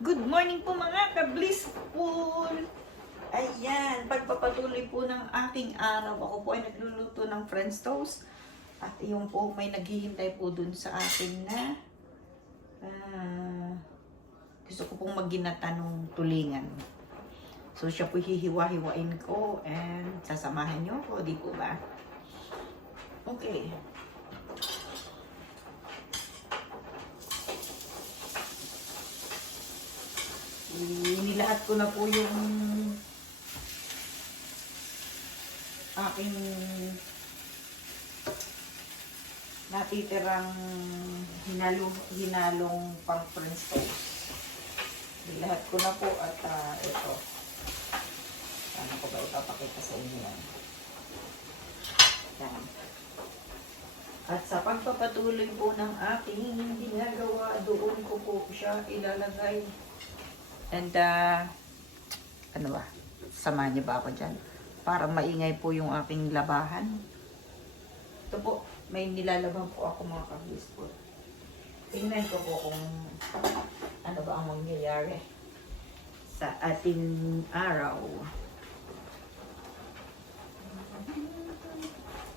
Good morning po mga ka-blissful! Ayan, pagpapatuloy po ng aking araw. Ako po ay nagluluto ng French toast. At yung po may naghihintay po dun sa akin na gusto ko pong magginata ng tulingan. So siya po hihiwa-hiwain ko and sasamahan nyo ako, di po ba? Okay. Nilahat ko na po yung aking natitirang hinalong pang French toast. Nilahat ko na po at ito. Ano ko ba ipapakita sa inyo yan? Yan. At sa pagpapatuloy po ng aking ginagawa, doon ko po siya ilalagay. And, ano ba? Samahan niyo ba ako dyan? Para maingay po yung aking labahan. Ito po, may nilalaban po ako mga ka-blissful. Tingnan ko po kung ano ba ang mangyayari sa ating araw.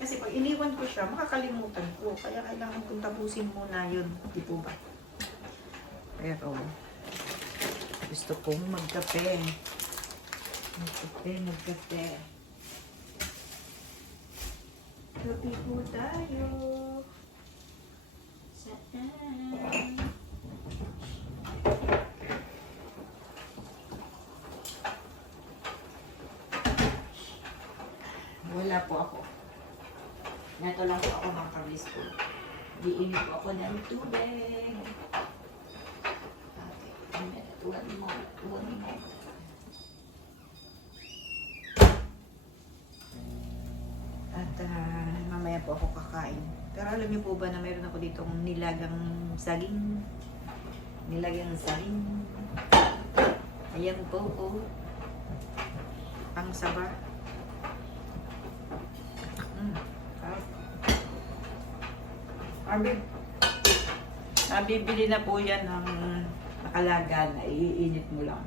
Kasi pag iniwan ko siya, makakalimutan ko. Kaya kailangan kong tapusin muna yun. Di po ba? Pero, gusto kong magkape. Magkape. Kape po tayo. Saan? Wala po ako. Nato lang po ako mga ka-blissful. Diinit po ako ng tubig. One more. At mamaya po ako kakain. Pero alam niyo po ba na mayroon ako ditong nilagang saging? Nilagang saging. Ayan po po. Ang saba. Bibili na po yan ng nakalaga na iinit mo lang.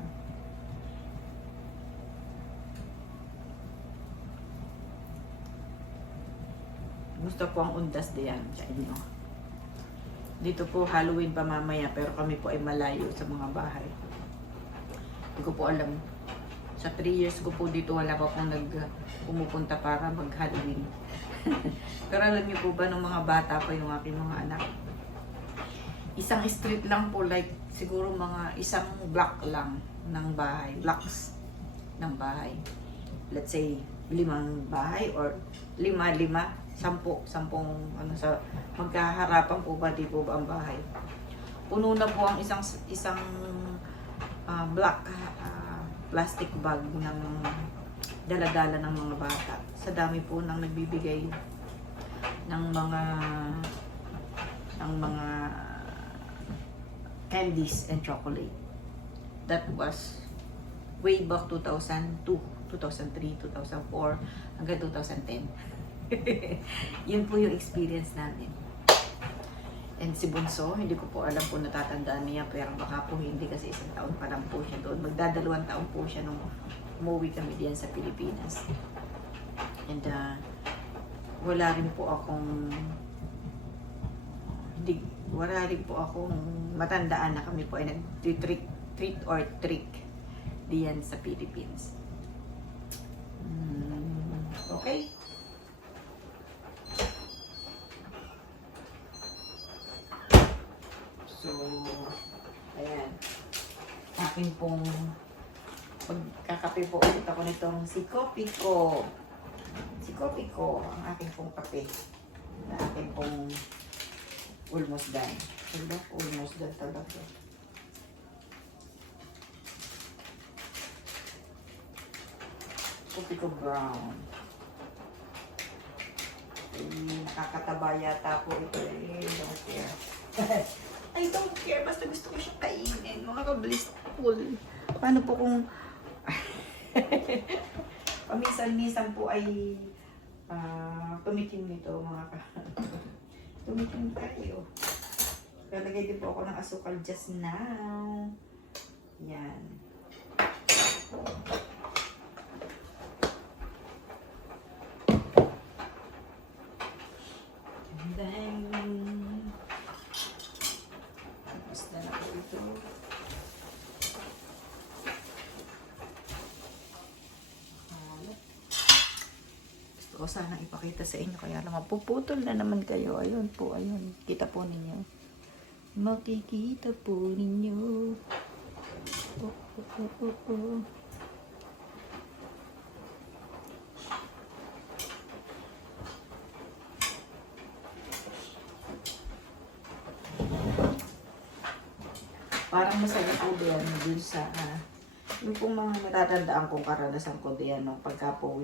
Gusto po ang undas diyan sa inyo. Dito po Halloween pa mamaya pero kami po ay malayo sa mga bahay. Hindi ko po alam. Sa 3 years ko po dito wala pa pong pumupunta para mag-Halloween. Pero alam niyo po ba nung mga bata pa yung aking mga anak? Isang street lang po, like siguro mga isang block lang ng bahay, blocks ng bahay. Let's say 5 bahay or 5, 10 ano sa magkaharapan po ba di po ba ang bahay. Puno na po ang isang black plastic bag ng dala-dala ng mga bata. Sa dami po nang nagbibigay ng mga candies and chocolate. That was way back 2002, 2003, 2004, hanggang 2010. Yun po yung experience namin. And si Bunso, hindi ko po alam kung natatandaan niya, pero baka po hindi kasi 1 taon pa lang po siya doon. Magdadalawang taon po siya nung umuwi kami diyan sa Pilipinas. And wala rin po akong matandaan na kami po ay nag-treat or trick diyan sa Philippines. Okay? So, ayan. Akin pong pagkakape po ulit ako nitong si Coffee ko. Si Coffee ko, ang aking pong kape. Na aking pong almost done. Diba? Almost done talaga. Coffee ko brown. Nakakataba yata po ito. Don't care. I don't care. Basta gusto ko siyang kainin. Mga ka-blissful. Paano po kung paminsan-minsan po ay tumikim nito mga tumikim tayo. Lalagay din po ako ng asukal just now. Yan. And then, tapos na lang ito. Gusto ko sana ipakita sa inyo, kaya lang mapuputol na naman kayo. Ayun po, ayun. Kita po ninyo. Makikita po ninyo. Oh. Parang masaya po yan dun sa yung pong mga natatandaan kong karanasan ko diyan no, pagka po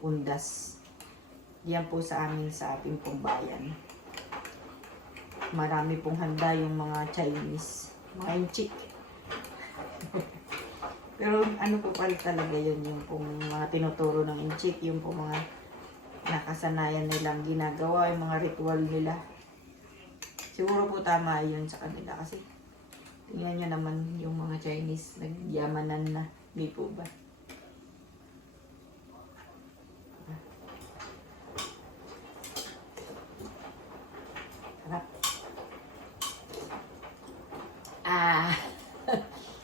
undas. Diyan po sa amin sa ating pong bayan. Marami pong handa yung mga Chinese, mga inchik. Pero ano po pala talaga yun, yung pong mga tinuturo ng inchik, yung pong mga nakasanayan nilang ginagawa, yung mga ritual nila. Siguro po tama yun sa kanila kasi tingnan nyo naman yung mga Chinese, nagyamanan na, di po ba? Sarap.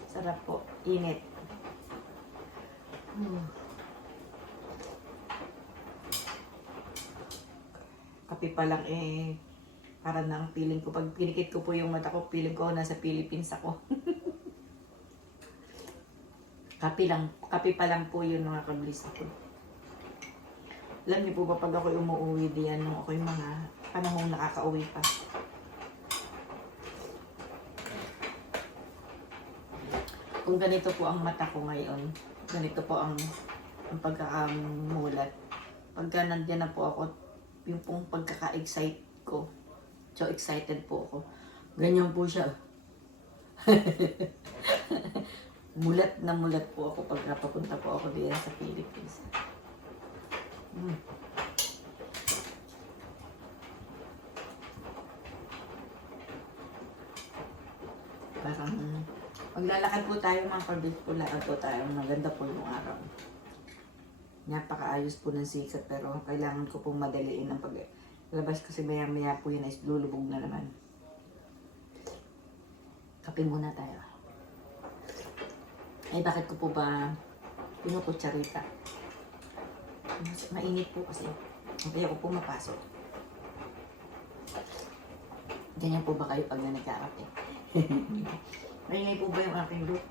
Sarap po. Init. Kape pa lang para nang feeling ko, pag pinikit ko po yung mata ko, feeling ko nasa Philippines ako. Kape pa lang po yun mga kablis ko. Alam niyo po ba pag ako umuwi diyan, nung ako yung mga panahong nakakauwi pa. Kung ganito po ang mata ko ngayon, ganito po ang pagkakamulat. Pagka nandiyan na po ako, yung pong pagkaka-excite ko. So excited po ako. Ganyan po siya. Mulat na mulat po ako pag napapunta po ako diyan sa Philippines. Parang maglalakad po tayo mga kabis po, lakad po tayo. Maganda po yung araw. Napakaayos po ng sikat pero kailangan ko pong madaliin ang paglabas kasi maya po yun ay lulubog na naman. Kape muna tayo. Ay bakit ko po ba pinukutsarita? Mainit po kasi. Kaya ko po mapasok. Ganyan po ba kayo pag nagkakape? Maingay po ba yung aking look?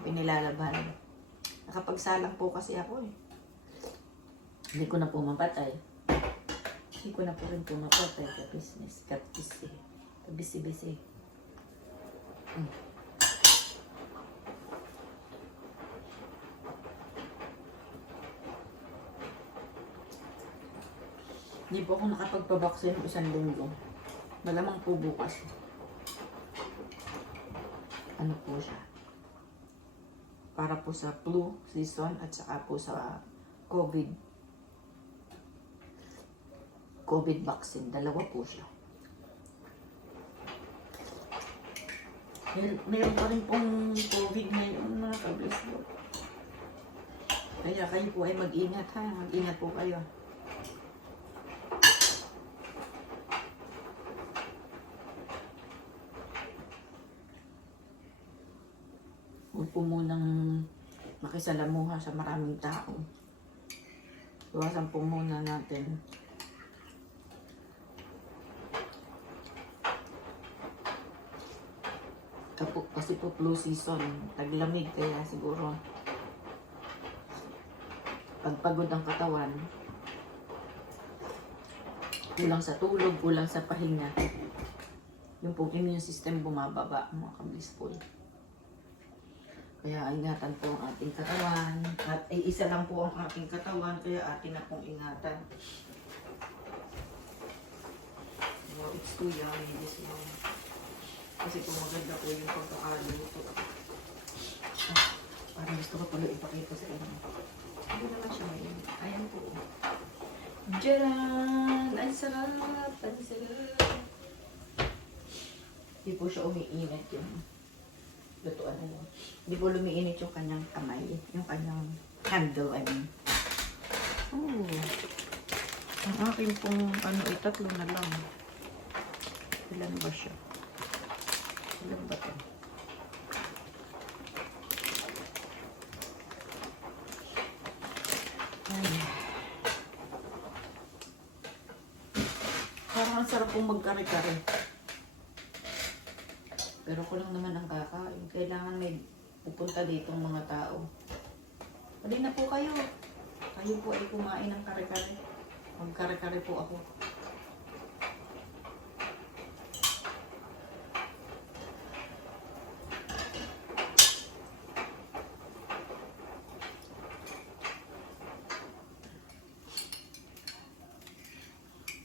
Pinilalaban. Nakapagsalang po kasi ako eh. Hindi ko na po mapatay. Hindi ko na po rin po mapatay ka-business. Kabisi-bisi. Hindi po ako nakapagpabaksin ng isang linggo. Malamang po bukas. Ano po siya? Para po sa flu season at saka po sa COVID vaccine. Dalawa po siya. Meron pa rin pong COVID ngayon mga kablis po. Kaya kayo po ay mag-ingat ha. Mag-ingat po kayo. Huwag po munang makisalamuha sa maraming tao. Iwasan po muna natin. Kasi po flu season, taglamig kaya siguro pagpagod ang katawan, kulang sa tulog, kulang sa pahinga, yung pong immune system bumababa mga kablis-pool. Kaya ingatan po ang ating katawan. At ay isa lang po ang ating katawan, kaya ating na pong ingatan. Oh, it's too yummy this one. Kasi kung maganda po yung pagkakaluto. Parang gusto ko pala ipakita sa inyo. Hindi naman siya ngayon. Ayan po. Diyan! Ang sarap! Ang sarap! Hindi po siya umiinit yung lutuan na yun. Hindi po lumiinit yung kanyang kamay. Yung kanyang handle, I mean. Oh. Ang akin pong ano, tatlo na lang. Ilan ba siya? Ilan ba ito? Ay. Parang ang sarap pong magkare-kare. Pero ko lang naman ang kakain. Kailangan may pupunta dito ang mga tao. Pwede na po kayo. Kayo po ay kumain ng kare-kare. Magkare-kare po ako.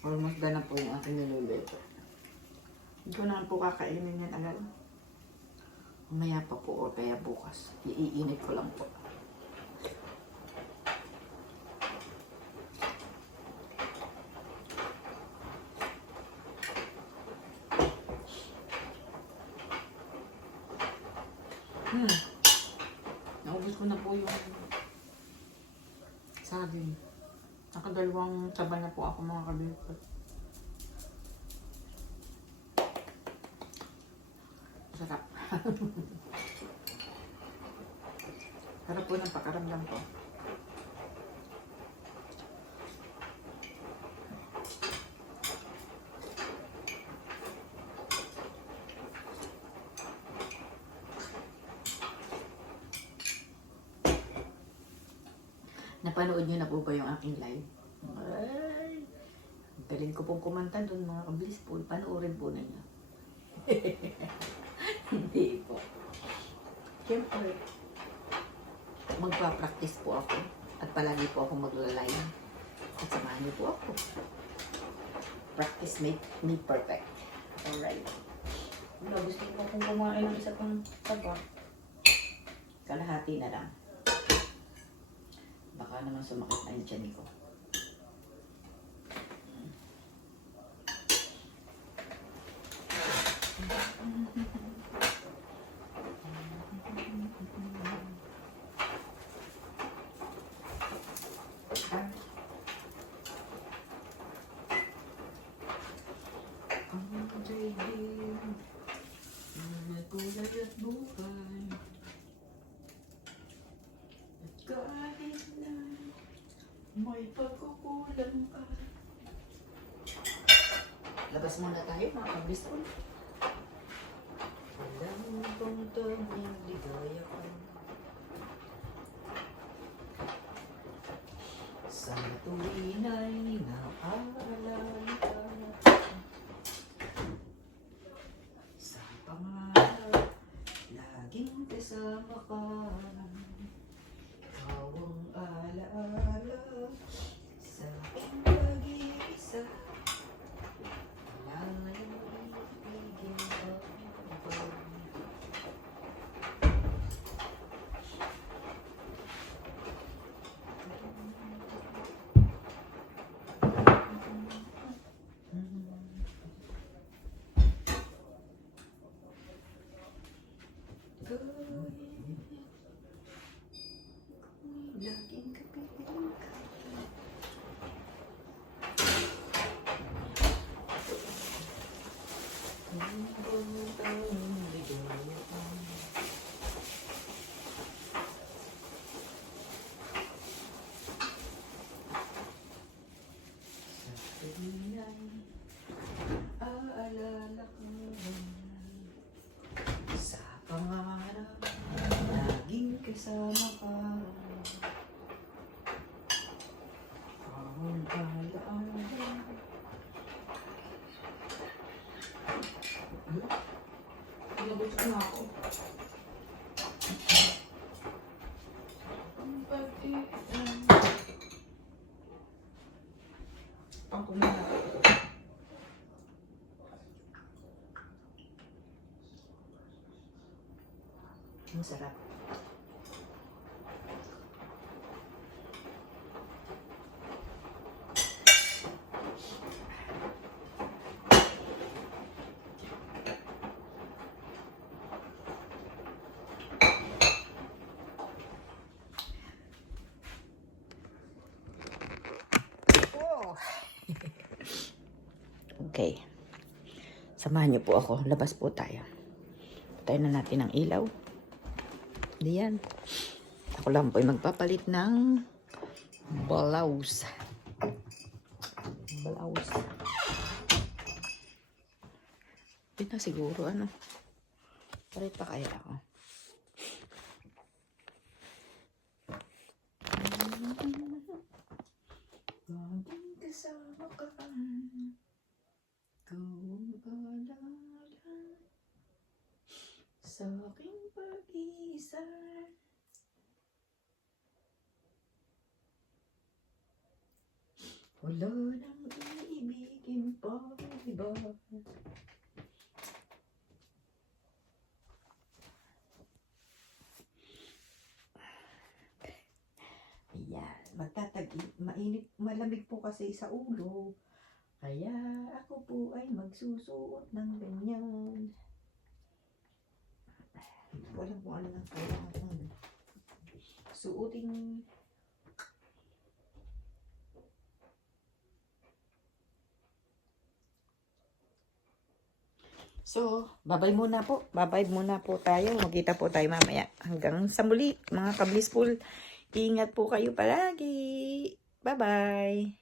Almost done na po yung aking niluluto. Hindi ko naman po kakainin yan agad. Mamaya pa po o kaya bukas. Iinit ko lang po. Naubos ko na po yung saging. Nakadalawang taba na po ako mga kabibot. Sarap. Sarap po ng pakaramdam ko. Napanood niyo na po ba yung aking live? Ay, galing ko pong kumanta doon mga kabilis po. Panoorin po ninyo. Hindi po. Siyempre, magpa-practice po ako. At palagi po ako magla-live. At samahan niyo po ako. Practice make me perfect. Alright. Wala, gusto ko akong kumain ng isa pang taba. Kalahati na lang. Baka naman sumakit na yung tiyan ko. Ang daigdig, nagkulay at buhay. At kahit na may pagkukulang ka. Labas muna tayo mga kabistron. Walang bang tanging ligaya ka. Sa tuwin ay naaalala ka. Sa pangarap, laging kasama ka. Hawang alaala sa aking pag-iisa. Layong ibigin ang pag-ibig. Laging kapiling ka. Ang bang ligaya ka. Sa tuwin ay aalala ko. Sa pangarap, laging kasama ka. Ang alaala. Nabot ko na ako. Ang pag-iwan. Ako na. Ang sarap. Okay. Samahan niyo po ako. Labas po tayo. Patayin na natin ang ilaw. Diyan. Ako lang po ay magpapalit ng blouse. Blouse. Hindi na siguro ano. Palit pa kaya ako. Laging kasama ka. Kung paalala sa aking pag-iisa. Wala nang iibigin pa iba. Ayan, mainit, malamig po kasi sa ulo. Kaya ako po ay magsusuot ng ganyan. Hindi ko alam kung ano nang kailangan suotin. So, babay muna po. Babay muna po tayo. Magkita po tayo mamaya. Hanggang sa muli, mga ka-blissful. Ingat po kayo palagi. Bye-bye.